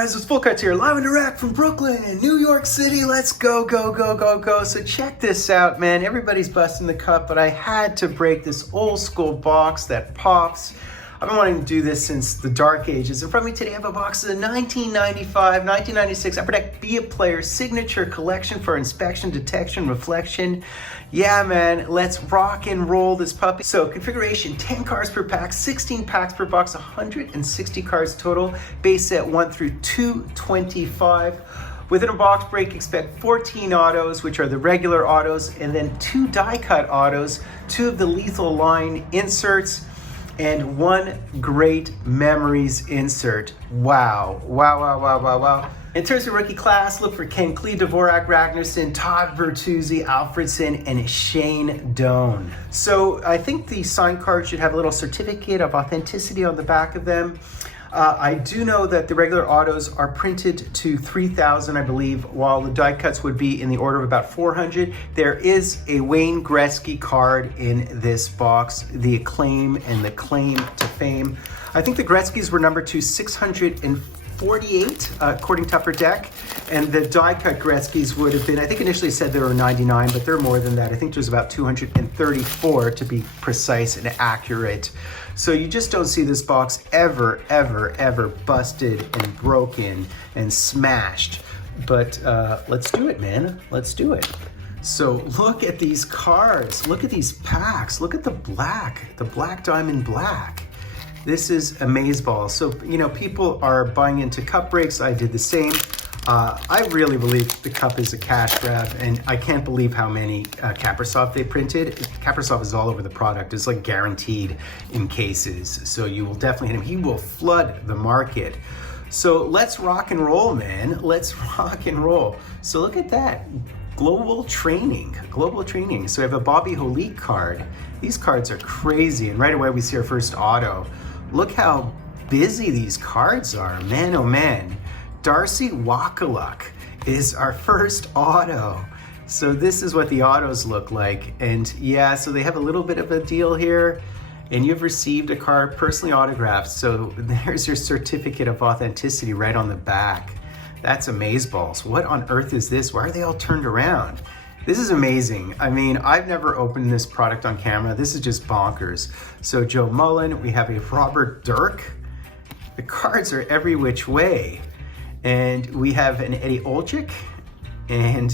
guys, it's Fultoncards here, live and direct from Brooklyn, New York City. Let's go, go, go, go, go. So check this out, man. Everybody's busting the cup, but I had to break this old school box that pops. I've been wanting to do this since the dark ages. In front of me today, I have a box of the 1995, 1996 Upper Deck Be A Player Signature Collection for inspection, detection, reflection. Yeah, man, let's rock and roll this puppy. So configuration, 10 cards per pack, 16 packs per box, 160 cards total. Base set 1 through 225. Within a box break, expect 14 autos, which are the regular autos, and then 2 die cut autos, 2 of the lethal line inserts, and 1 great memories insert. Wow, wow, wow, wow, wow, wow. In terms of rookie class, look for incl, Dvorak, Ragnarsson, Todd Bertuzzi, Alfredson, and Shane Doan. So I think the signed cards should have a little certificate of authenticity on the back of them. I do know that the regular autos are printed to 3,000, I believe, while the die cuts would be in the order of about 400. There is a Wayne Gretzky card in this box, the Acclaim and the Claim to Fame. I think the Gretzkys were numbered to 648, according to Upper Deck, and the die cut Gretzkys would have been, I think initially said there were 99, but they're more than that. I think there's about 234 to be precise and accurate. So you just don't see this box ever, ever, ever busted and broken and smashed. But let's do it, man. Let's do it. So look at these cards. Look at these packs. Look at the Black Diamond Black. This is amazeballs. So, you know, people are buying into cup breaks. I did the same. I really believe the cup is a cash grab, and I can't believe how many Kaprizov they printed. Kaprizov is all over the product. It's like guaranteed in cases. So you will definitely hit him. He will flood the market. So let's rock and roll, man. Let's rock and roll. So look at that. Global training. So we have a Bobby Holik card. These cards are crazy. And right away we see our first auto. Look how busy these cards are. Man, oh man. Darcy Wakaluk is our first auto. So this is what the autos look like. And yeah, so they have a little bit of a deal here. And you've received a card personally autographed. So there's your certificate of authenticity right on the back. That's amazeballs. What on earth is this? Why are they all turned around? This is amazing. I mean, I've never opened this product on camera. This is just bonkers. So Joe Mullen, we have a Robert Dirk. The cards are every which way. And we have an Eddie Olczyk, and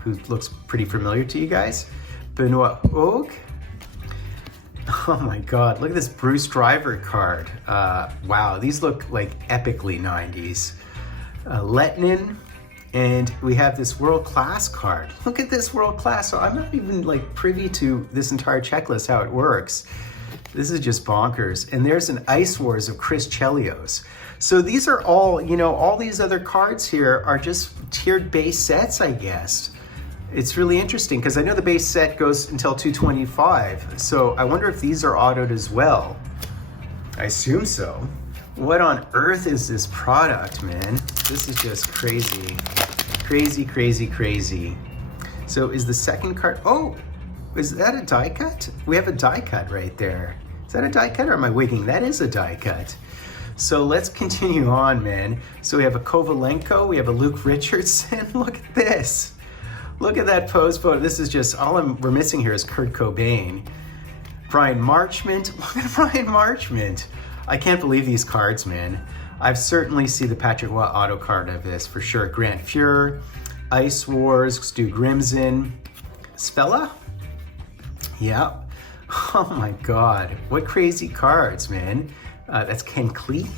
who looks pretty familiar to you guys. Benoit Hogue. Oh my God, look at this Bruce Driver card. Wow, these look like epically 90s. Lettinen, and we have this World Class card. Look at this World Class. So I'm not even like privy to this entire checklist, how it works. This is just bonkers. And there's an Ice Wars of Chris Chelios. So these are all, you know, all these other cards here are just tiered base sets, I guess. It's really interesting because I know the base set goes until 225. So I wonder if these are autoed as well. I assume so. What on earth is this product, man? This is just crazy. Crazy, crazy, crazy. So is the second card, oh, is that a die cut? We have a die cut right there. Is that a die cut or am I wigging? That is a die cut. So let's continue on, man. So we have a Kovalenko, we have a Luke Richardson. Look at this. Look at that pose photo. This is just, we're missing here is Kurt Cobain. Brian Marchment, look at Brian Marchment. I can't believe these cards, man. I've certainly seen the Patrick Waugh auto card of this for sure. Grant Fuhrer, Ice Wars, Stu Grimson, Spella? Yeah. Oh my God, what crazy cards, man. That's Ken Klee.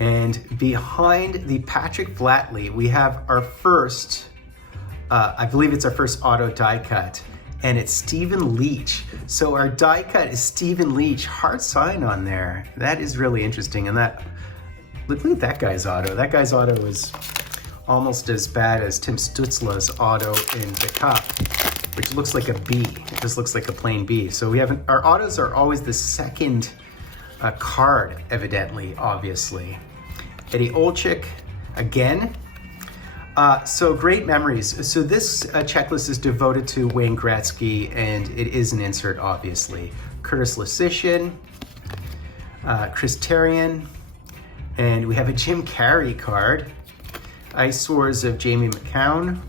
And behind the Patrick Flatley, we have our first, I believe it's our first auto die cut, and it's Stephen Leach. So our die cut is Stephen Leach, hard sign on there. That is really interesting. And that, look at that guy's auto. That guy's auto is almost as bad as Tim Stutzla's auto in the cup, which looks like a B. It just looks like a plain B. So we have, our autos are always the second card, evidently, obviously. Eddie Olczyk, again. So great memories. So this checklist is devoted to Wayne Gretzky, and it is an insert, obviously. Curtis Lesician, Chris Therien, And we have a Jim Carrey card. Ice Wars of Jamie McCown.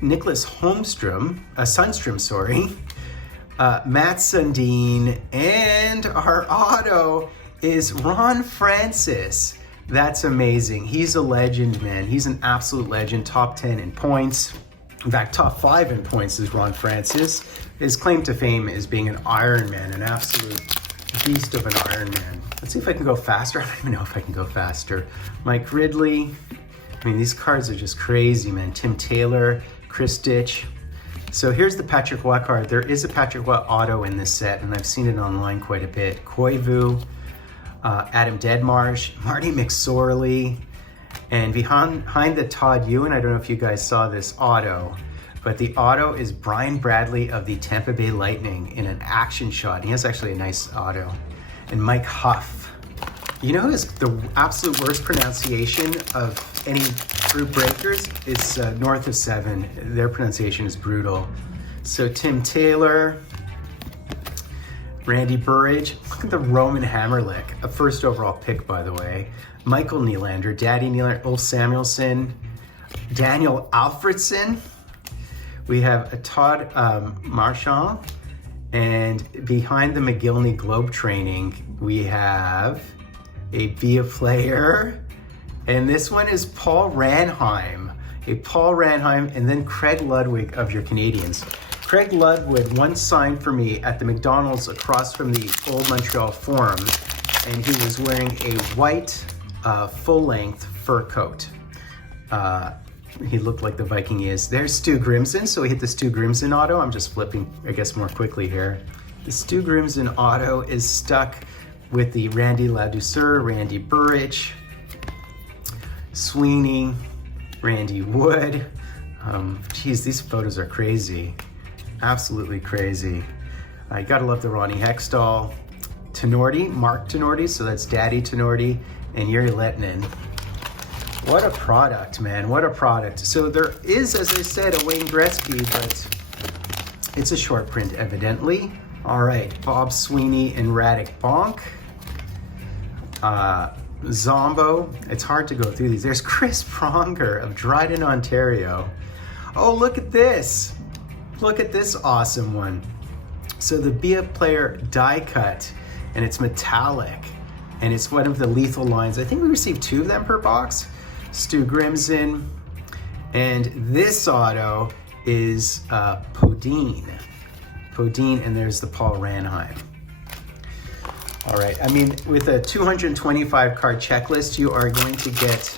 Nicholas Sundstrom, sorry. Matt Sundin, and our auto is Ron Francis. That's amazing. He's a legend, man. He's an absolute legend. Top 10 in points. In fact, top 5 in points is Ron Francis. His claim to fame is being an Iron Man, an absolute beast of an Iron Man. Let's see if I can go faster. I don't even know if I can go faster. Mike Ridley. I mean, these cards are just crazy, man. Tim Taylor, Chris Ditch. So here's the Patrick Waugh card. There is a Patrick Waugh auto in this set, and I've seen it online quite a bit. Koivu, Adam Deadmarsh, Marty McSorley, and behind the Todd Ewan, I don't know if you guys saw this auto, but the auto is Brian Bradley of the Tampa Bay Lightning in an action shot. He has actually a nice auto. And Mike Huff. You know who's the absolute worst pronunciation of any group breakers? It's north of 7. Their pronunciation is brutal. So Tim Taylor, Randy Burridge. Look at the Roman Hammerlick, a first overall pick, by the way. Michael Nylander, Daddy Nylander, Ulf Samuelsson, Daniel Alfredson. We have a Todd Marchand. And behind the McGillney Globe training, we have a Via player, and this one is Paul Ranheim. And then Craig Ludwig of your Canadians. Craig Ludwig once signed for me at the McDonald's across from the old Montreal Forum, and he was wearing a white full-length fur coat. He looked like the Viking he is. There's Stu Grimson, so we hit the Stu Grimson auto. I'm just flipping, I guess, more quickly here. The Stu Grimson auto is stuck with the Randy Ladouceur, Randy Burridge, Sweeney, Randy Wood. Geez, these photos are crazy. Absolutely crazy. I gotta love the Ronnie Hextall. Tenorti, Mark Tenorti, so that's Daddy Tenorti, and Yuri Lettinen. What a product, man, what a product. So there is, as I said, a Wayne Gretzky, but it's a short print, evidently. All right, Bob Sweeney and Radek Bonk. Zombo, it's hard to go through these. There's Chris Pronger of Dryden, Ontario. Oh, look at this. Look at this awesome one. So the Be a Player die cut, and it's metallic, and it's one of the lethal lines. I think we received 2 of them per box. Stu Grimson, and this auto is Podine, and there's the Paul Ranheim. All right, I mean, with a 225 card checklist, you are going to get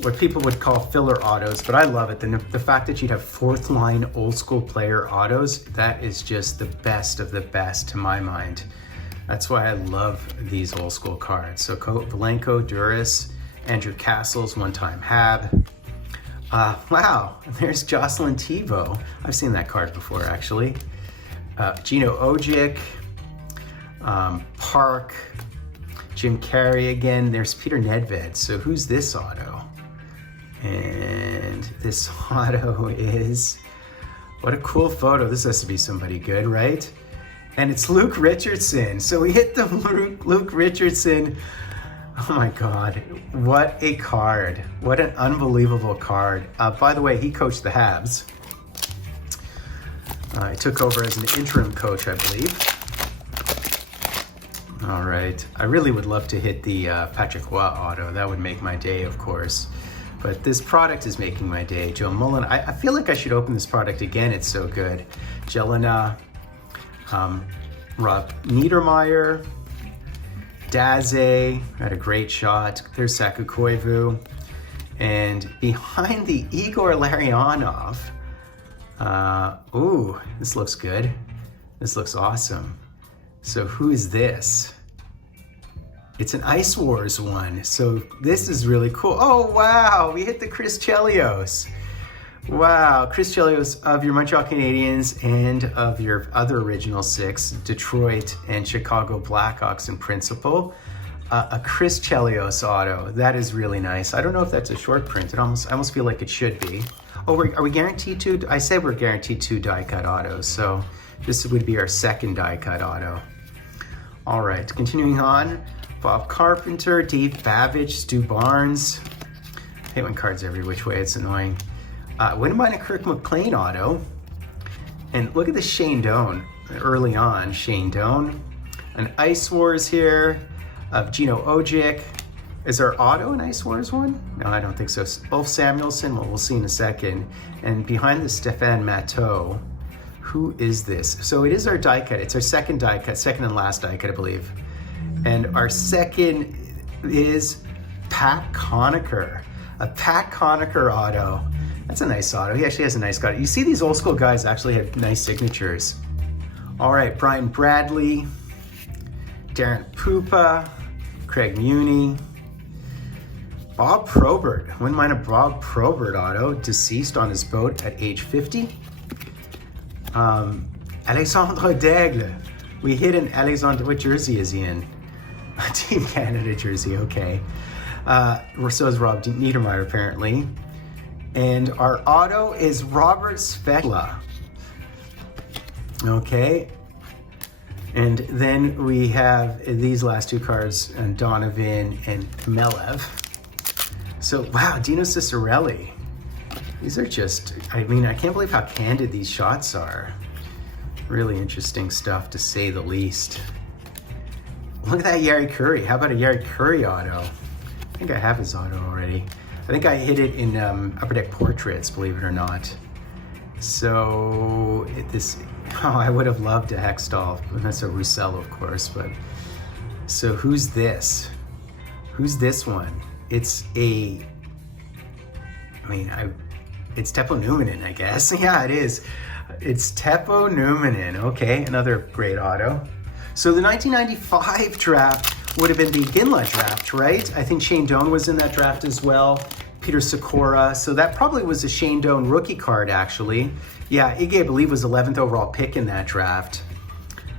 what people would call filler autos, but I love it. The fact that you'd have 4th line old school player autos, that is just the best of the best to my mind. That's why I love these old school cards. So Valenko, Duras, Andrew Castles, one-time Hab. Wow, there's Jocelyn Thibault. I've seen that card before, actually. Gino Ojic, Park, Jim Carrey again. There's Peter Nedved. So who's this auto? And this auto is, what a cool photo. This has to be somebody good, right? And it's Luke Richardson. So we hit the Luke Richardson. Oh my God, what a card. What an unbelievable card. By the way, he coached the Habs. He took over as an interim coach, I believe. All right, I really would love to hit the Patrick Waugh auto. That would make my day, of course. But this product is making my day. Joe Mullen, I feel like I should open this product again. It's so good. Jelena, Rob Niedermeyer, Daze had a great shot. There's Saku Koivu. And behind the Igor Larionov, ooh, this looks good. This looks awesome. So who is this? It's an Ice Wars one. So this is really cool. Oh, wow, we hit the Chris Chelios. Wow, Chris Chelios of your Montreal Canadiens and of your other original 6, Detroit and Chicago Blackhawks in principle. A Chris Chelios auto. That is really nice. I don't know if that's a short print. I almost feel like it should be. Oh, are we guaranteed 2? I said we're guaranteed 2 die cut autos, so this would be our second die cut auto. All right, continuing on, Bob Carpenter, Dave Babbage, Stu Barnes. I hate when cards every which way, it's annoying. Wouldn't mind a Kirk McLean auto. And look at the Shane Doan, early on, Shane Doan. An Ice Wars here of Gino Ojic. Is there auto an Ice Wars one? No, I don't think so. Ulf Samuelsson, well, we'll see in a second. And behind the Stefan Matteau. Who is this? So it is our die cut. It's our second die cut, second and last die cut, I believe. And our second is Pat Conacher. A Pat Conacher auto. That's a nice auto. He actually has a nice card. You see these old school guys actually have nice signatures. All right, Brian Bradley, Darren Pupa, Craig Muni, Bob Probert. Wouldn't mind a Bob Probert auto, deceased on his boat at age 50. Alexandre Daigle. We hit an Alexandre, what jersey is he in? Team Canada jersey, okay. So is Rob Niedermeyer apparently. And our auto is Robert Svekla. Okay. And then we have these last two cards, Donovan and Melev. So, wow, Dino Ciccarelli. These are just, I mean, I can't believe how candid these shots are. Really interesting stuff, to say the least. Look at that Yari Curry. How about a Yari Curry auto? I think I have his auto already. I think I hit it in Upper Deck Portraits, believe it or not. So, I would have loved a Hextall. That's a Roussel, of course, but. So who's this? Who's this one? It's a, it's Teppo Numminen, I guess. Yeah, it is. It's Teppo Numminen. Okay, another great auto. So the 1995 draft would have been the Ginla draft, right? I think Shane Doan was in that draft as well. Peter Sikora. So that probably was a Shane Doan rookie card, actually. Yeah, Iggy, I believe, was 11th overall pick in that draft.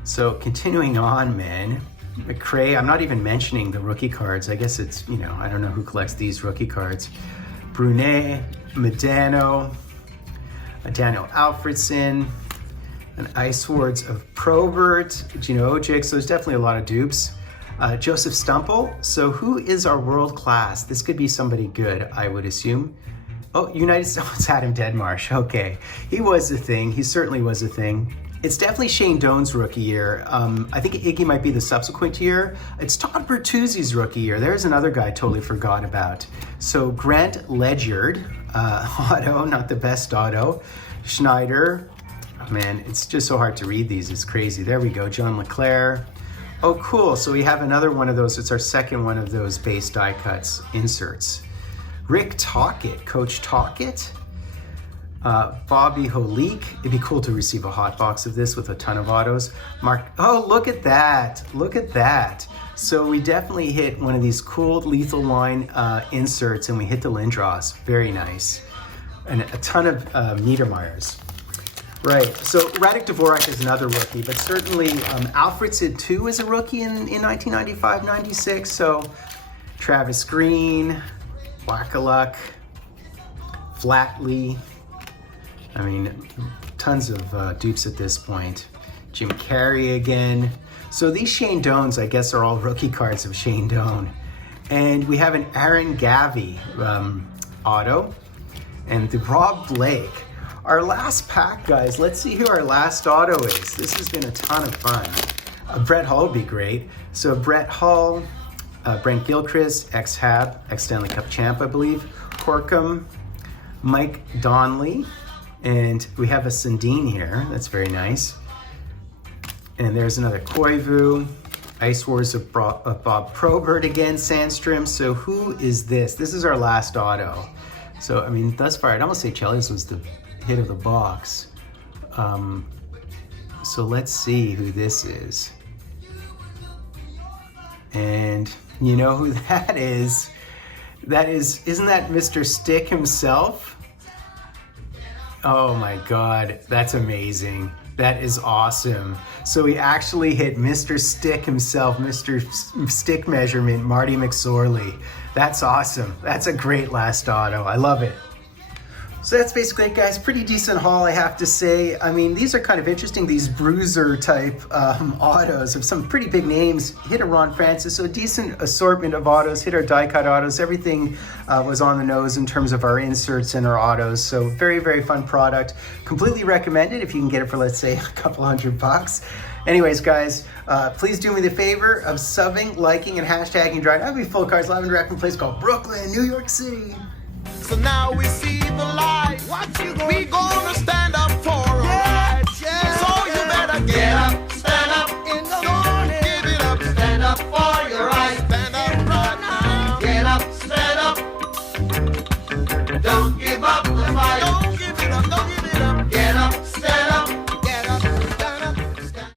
So continuing on, man. McRae, I'm not even mentioning the rookie cards. I guess it's, I don't know who collects these rookie cards. Brunet, Medano, Daniel Alfredson, an Ice Swords of Probert, Gino Ojic. So there's definitely a lot of dupes. Joseph Stumple. So who is our world class? This could be somebody good, I would assume. Oh, United States, Adam Deadmarsh. Okay, he was a thing. He certainly was a thing. It's definitely Shane Doan's rookie year. I think Iggy might be the subsequent year. It's Todd Bertuzzi's rookie year. There's another guy I totally forgot about. So Grant Ledyard, auto, not the best auto. Schneider, oh man, it's just so hard to read these. It's crazy. There we go, John LeClaire. Oh, cool. So we have another one of those. It's our second one of those base die cuts inserts. Rick Tocchet, Coach Tocchet. Bobby Holik. It'd be cool to receive a hot box of this with a ton of autos. Mark, oh, look at that. Look at that. So we definitely hit one of these cool lethal line inserts, and we hit the Lindros. Very nice. And a ton of Niedermeyers. Right, so Radek Dvorak is another rookie, but certainly Alfredson too is a rookie in 1995-96. So Travis Green, Wakaluk, Flatley. I mean, tons of dupes at this point. Jim Carrey again. So these Shane Doans, I guess, are all rookie cards of Shane Doan. And we have an Aaron Gavi auto. And the Rob Blake. Our last pack, guys. Let's see who our last auto is. This has been a ton of fun. Brett Hull would be great. So Brett Hull, Brent Gilchrist, ex-Hab, ex-Stanley Cup champ, I believe. Corkum, Mike Donnelly. And we have a Sundin here. That's very nice. And there's another Koivu. Ice Wars of Bob Probert again, Sandstrom. So who is this? This is our last auto. So, I mean, thus far, I'd almost say Chelios was the hit of the box. So let's see who this is. And you know who that is? That is, isn't that Mr. Stick himself? Oh my God, that's amazing. That is awesome. So we actually hit Mr. Stick himself, Mr. Stick Measurement, Marty McSorley. That's awesome. That's a great last auto. I love it. So that's basically it, guys. Pretty decent haul, I have to say. I mean, these are kind of interesting, these bruiser type autos of some pretty big names. Hit a Ron Francis, so a decent assortment of autos. Hit our die cut autos. Everything was on the nose in terms of our inserts and our autos. So very, very fun product. Completely recommended if you can get it for, let's say, a couple $100. Anyways, guys, please do me the favor of subbing, liking, and hashtagging Drive. That'd be Fultoncards live and direct from a place called Brooklyn, New York City. So now we see the light. We gonna stand up.